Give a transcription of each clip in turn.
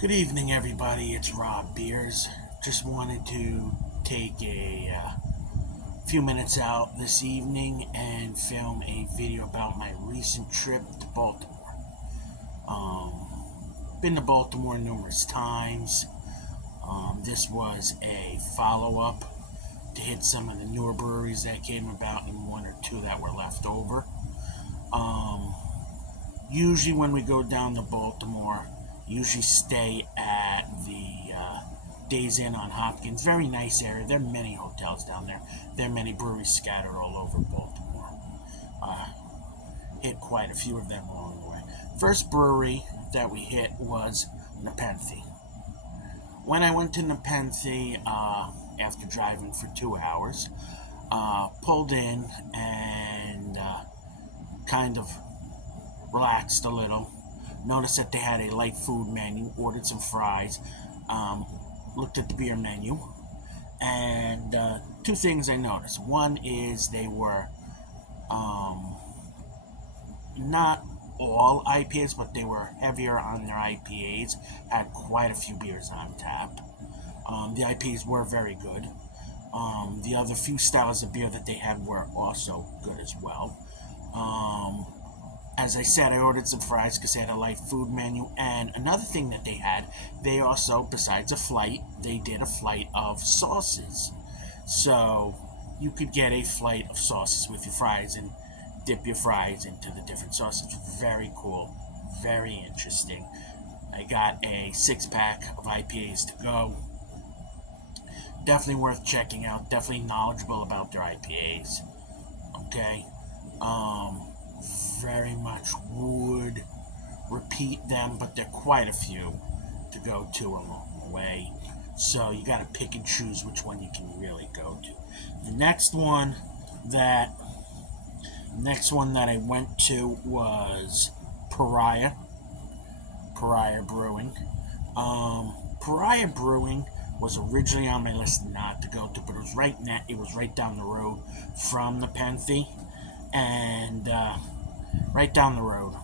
Good evening, everybody. It's Rob Beers. Just wanted to take a few minutes out this evening and film a video about my recent trip to Baltimore. Been to Baltimore numerous times. This was a follow up to hit some of the newer breweries that came about and one or two that were left over. Um, Usually, when we go down to Baltimore, usually stay at the Days Inn on Hopkins. Very nice area. There are many hotels down there. There are many breweries scattered all over Baltimore. Uh, Hit quite a few of them along the way. First brewery that we hit was Nepenthe. When I went to Nepenthe, after driving for 2 hours, pulled in and kind of relaxed a little. Noticed that they had a light food menu, ordered some fries, um, looked at the beer menu, and two things I noticed. One is they were um, not all IPAs, but they were heavier on their IPAs, had quite a few beers on tap. The IPAs were very good. The other few styles of beer that they had were also good as well. Um, as I said, I ordered some fries because they had a light food menu. And another thing that they also, besides a flight, they did a flight of sauces. So you could get a flight of sauces with your fries and dip your fries into the different sauces. Very cool, very interesting. I got a 6 pack of IPAs to go. Definitely worth checking out. Definitely knowledgeable about their IPAs. Okay. Um, Very much would repeat them, but there are quite a few to go to along the way. So you got to pick and choose which one you can really go to. The that next one that I went to was Pariah, Pariah Brewing. Pariah Brewing was originally on my list not to go to, but it was right down the road from the Nepenthe, and right down the road.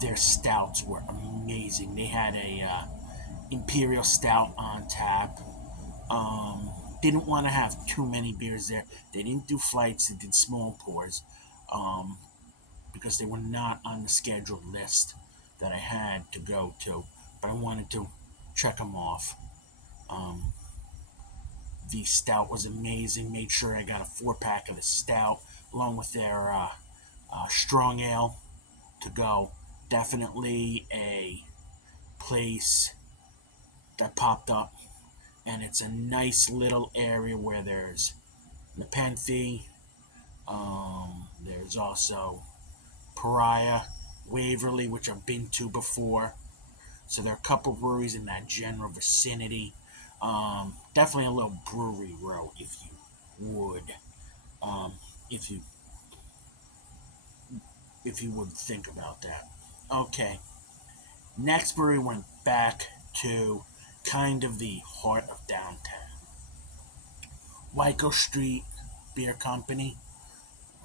Their stouts were amazing. They had a imperial stout on tap. Didn't want to have too many beers there. They didn't do flights. They did small pours um, because they were not on the scheduled list that I had to go to. But I wanted to check them off. Um, the stout was amazing. Made sure I got a 4 pack of the stout along with their strong ale to go. Definitely a place that popped up, and it's a nice little area where there's Nepenthe, there's also Pariah, Waverly, which I've been to before. So there are a couple breweries in that general vicinity. Definitely a little brewery row, if you would, um, if you would think about that. Okay, next brewery went back to kind of the heart of downtown. Wico Street Beer Company.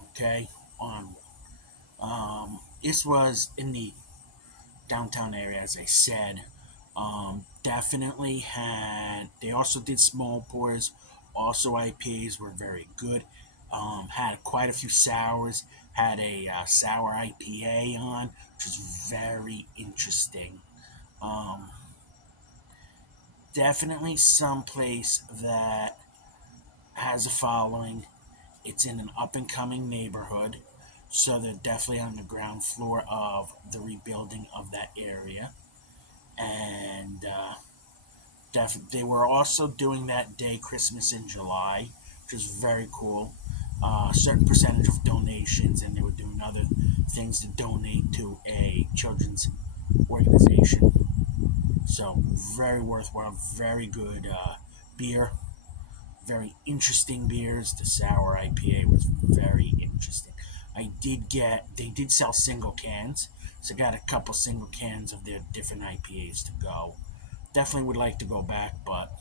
Okay, on this was in the downtown area, as I said. Definitely had. They also did small pours. Also, IPAs were very good. Had quite a few sours. Had a sour IPA on, which was very interesting. Um, Definitely some place that has a following. It's in an up and coming neighborhood, so they're definitely on the ground floor of the rebuilding of that area. And they were also doing that day Christmas in July, which was very cool. A certain percentage of donations, and they were doing other things to donate to a children's organization. So very worthwhile, very good beer, very interesting beers. The sour IPA was very interesting. They did sell single cans, so I got a couple single cans of their different IPAs to go. Definitely would like to go back, but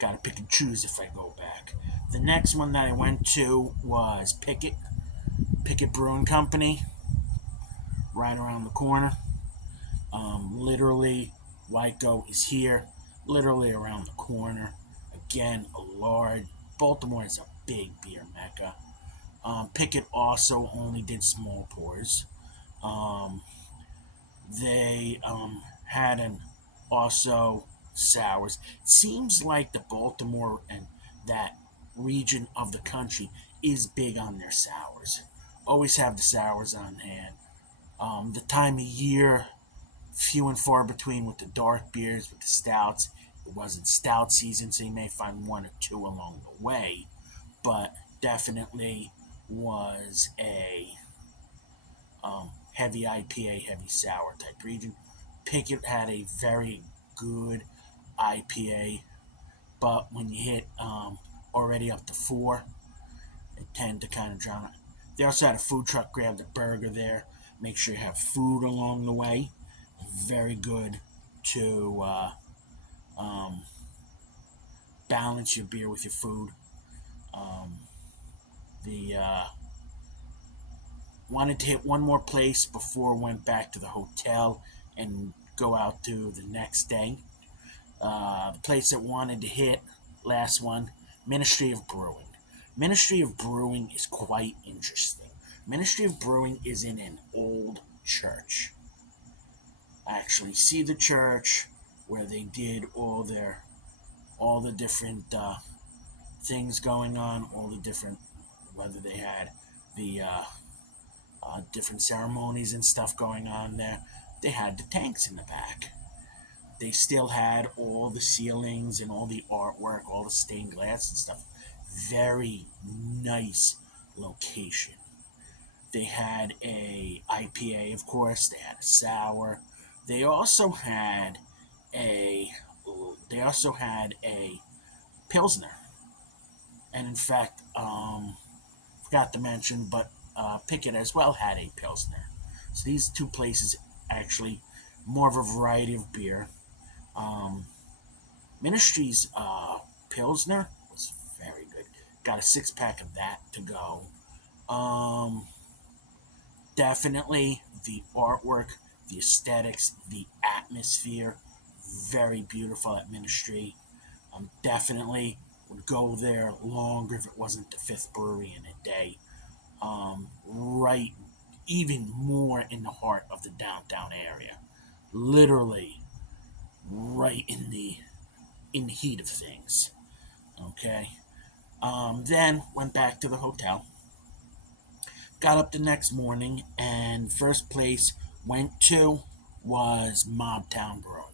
gotta pick and choose if I go back. The next one that I went to was Picket, Picket Brewing Company, right around the corner. Literally Wico is here, literally around the corner. Again, a large. Baltimore is a big beer mecca. Picket also only did small pours. Um, they had an also sours. It seems like the Baltimore and that region of the country is big on their sours. Always have the sours on hand. The time of year, few and far between with the dark beers, with the stouts. It wasn't stout season, so you may find one or two along the way, but definitely was a heavy IPA, heavy sour type region. Pickett had a very good IPA, but when you hit already up to four, it tend to kind of drown it. They also had a food truck, grabbed a burger there. Make sure you have food along the way. Very good to um, balance your beer with your food. Um, the Wanted to hit one more place before went back to the hotel and go out to the next day. The place that wanted to hit, last one, Ministry of Brewing. Ministry of Brewing is quite interesting. Ministry of Brewing is in an old church. I actually see the church where they did all the different things going on, all the different whether they had the different ceremonies and stuff going on there. They had the tanks in the back. They still had all the ceilings and all the artwork, all the stained glass and stuff. Very nice location. They had a IPA, of course. They had a sour. They also had a a pilsner, and in fact, forgot to mention, but Picket as well had a pilsner. So these two places actually more of a variety of beer. Um, Ministry's pilsner was very good. Got a 6 pack of that to go. Um, Definitely the artwork, the aesthetics, the atmosphere, very beautiful at Ministry. Definitely would go there longer if it wasn't the fifth brewery in a day. Right, even more in the heart of the downtown area, literally right in the heat of things. Okay. Then went back to the hotel. Got up the next morning, and first place went to was Mobtown Brewing.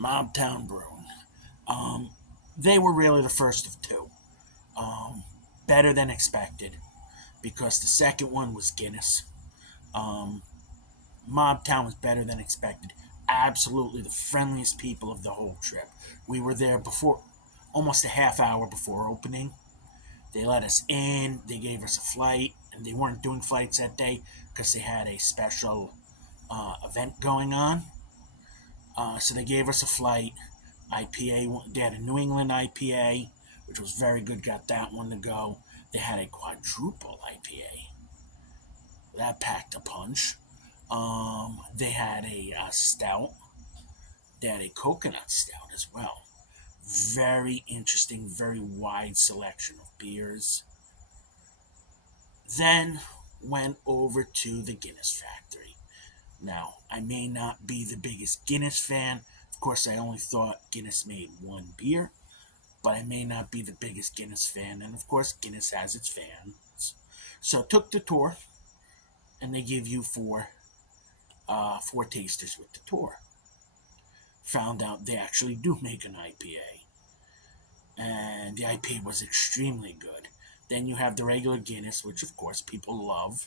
Mobtown Brewing. Um, they were really the first of two. Um, Better than expected because the second one was Guinness. Um, Mobtown was better than expected. Absolutely the friendliest people of the whole trip. We were there before, almost a half hour before opening. They let us in. They gave us a flight, and they weren't doing flights that day because they had a special event going on. So they gave us a flight. IPA. They had a New England IPA, which was very good. Got that one to go. They had a quadruple IPA. That packed a punch. They had a stout. They had a coconut stout as well. Very interesting, very wide selection of beers. Then went over to the Guinness factory. Now, I may not be the biggest Guinness fan. Of course, I only thought Guinness made one beer, but I may not be the biggest Guinness fan. And of course, Guinness has its fans. So took the tour, and they give you four tasters with the tour. Found out they actually do make an IPA, and the IPA was extremely good. Then you have the regular Guinness, which of course people love.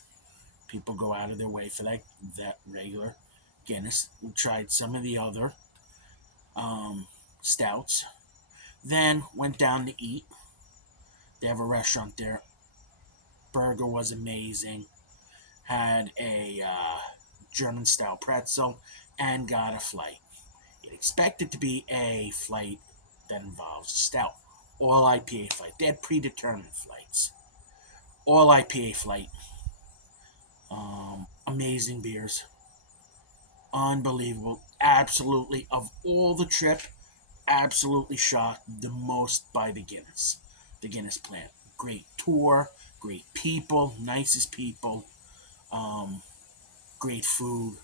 People go out of their way for that regular Guinness. We tried some of the other stouts. Then went down to eat. They have a restaurant there. Burger was amazing. Had a German style pretzel and got a flight. You'd expect it to be a flight that involves a stout. All IPA flight. They had predetermined flights. All IPA flight. Amazing beers. Unbelievable. Absolutely. Of all the trip, absolutely shocked the most by the Guinness. The Guinness plant. Great tour, great people, nicest people, um, great food.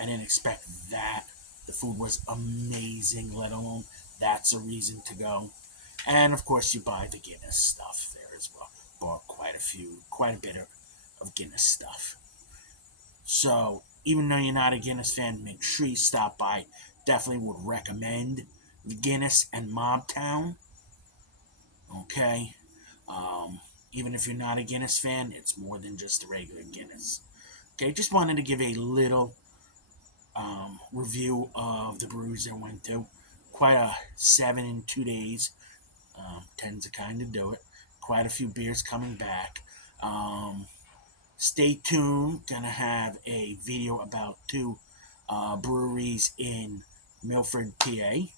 I didn't expect that. The food was amazing, let alone that's a reason to go. And of course, you buy the Guinness stuff there as well. Bought quite a bit of Guinness stuff. So, even though you're not a Guinness fan, make sure you stop by. Definitely would recommend the Guinness and Mobtown. Okay? Um, Even if you're not a Guinness fan, it's more than just a regular Guinness. Okay, just wanted to give a little review of the breweries I went to. Quite a 7 in 2 days. Tends to kind of do it. Quite a few beers coming back. Um, Stay tuned. Gonna have a video about two breweries in Milford, PA,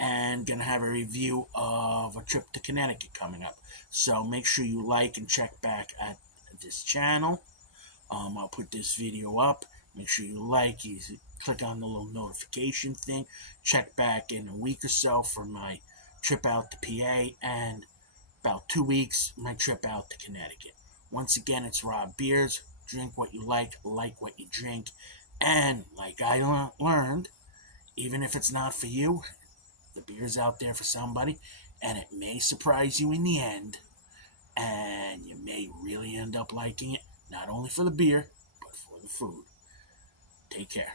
and gonna have a review of a trip to Connecticut coming up. So make sure you like and check back at this channel. I'll put this video up. Make sure you like, you click on the little notification thing. Check back in a week or so for my trip out to PA, and about 2 weeks, my trip out to Connecticut. Once again, it's Rob Beers. Drink what you like what you drink. And like I learned, even if it's not for you, the beer's out there for somebody, and it may surprise you in the end, and you may really end up liking it, not only for the beer, but for the food. Take care.